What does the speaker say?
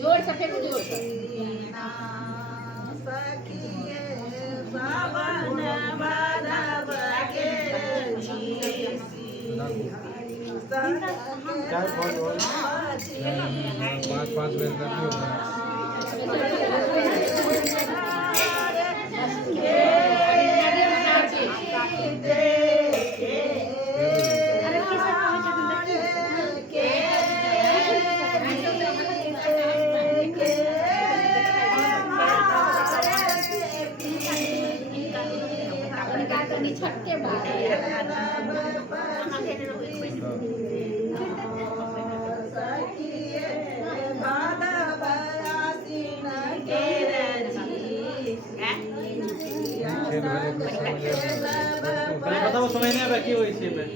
जोर से फेंको, जोर से। पाँच पाँच मिनट तक नहीं होगा। छटके बाद बताओ समझ नहीं आ रहा क्यों इसी में